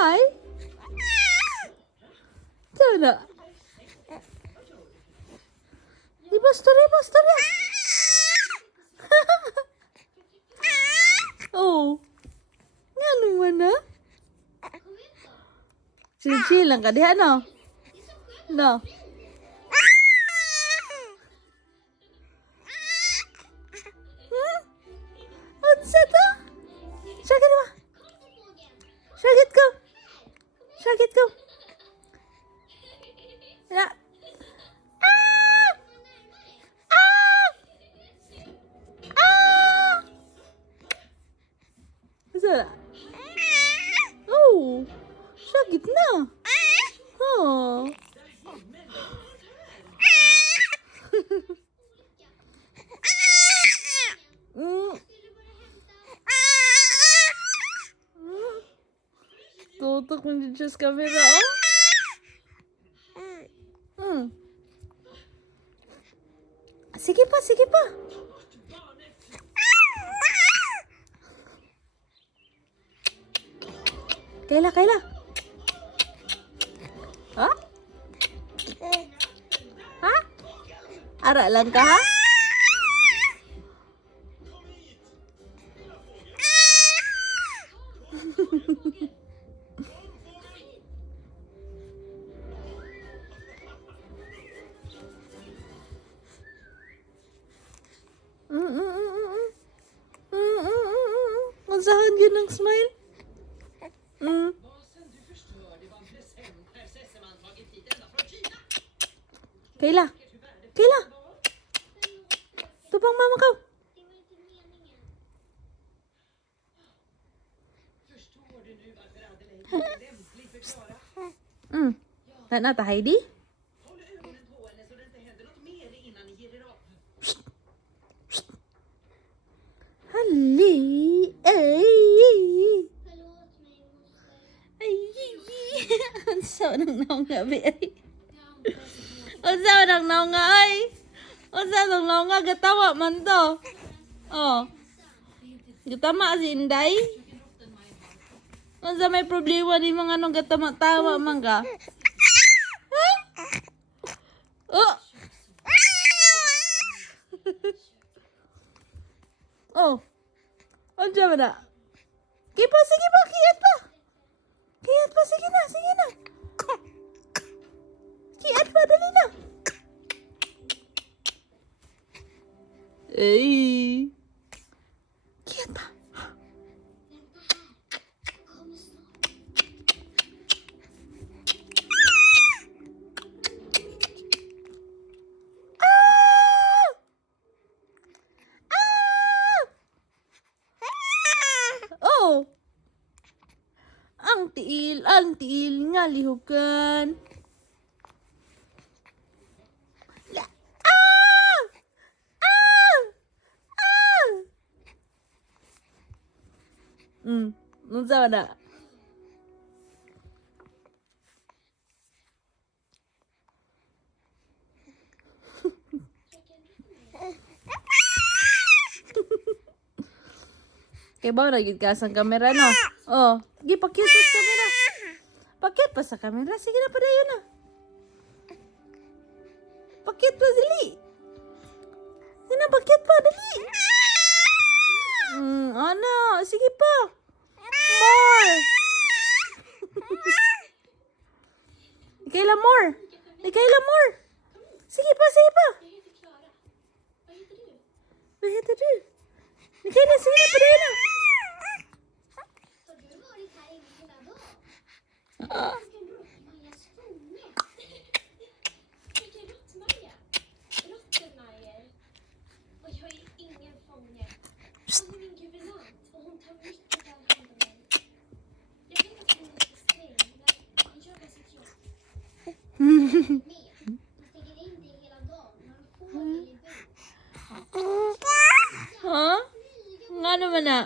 Hi. Sana. Ibastorya, ibastorya. Oh. Nga naman na. Chill lang ka diha, no? No. Unsa to? Sakit ba? Sakit ko. Sakit ko. Na. Ah! Ah! Ah! Unsa na? Oh. Sakit na. Oh. Tutok mo dito sa camera, oh. Sige pa, sige pa. Kayla, Kayla. Ha? Ha? Ara lang ka, ha? Unsahan yun ang smile? Kayla! Kayla! Tupang mama ka! Nata Heidi? Halli! Ay! Ay! Ang sawa ng naong gabi ay. Ang sawa ng naong nga ay. Ang sawa ng naong nga gatawa man to. Oh. Gatama si Inday. Ang sa may problema ni mga nung gatama-tama man ka. Oh! Oh. Ano dyan ba na? Kipa, sige pa, kiyat pa. Kiyat pa, sige na, sige na. Kiyat pa, dali na. Ay. Kiyat pa. Ang tiil nga lihukan. Ah! Ah! Ah! Unsa na? Kay ba na gid ka sa camera, no? Oh, gi pakyut sa camera. Pakyut pa sa camera. Sige na, padayon na. Pakyut pa, dali. Sige na, pakyut pa, dali. Ano? Sige pa. More. Kayla more. Kayla more. Sige pa, sige pa. Vad heter du? Kayla, sige na, padayon na. Ha? Nga naman na.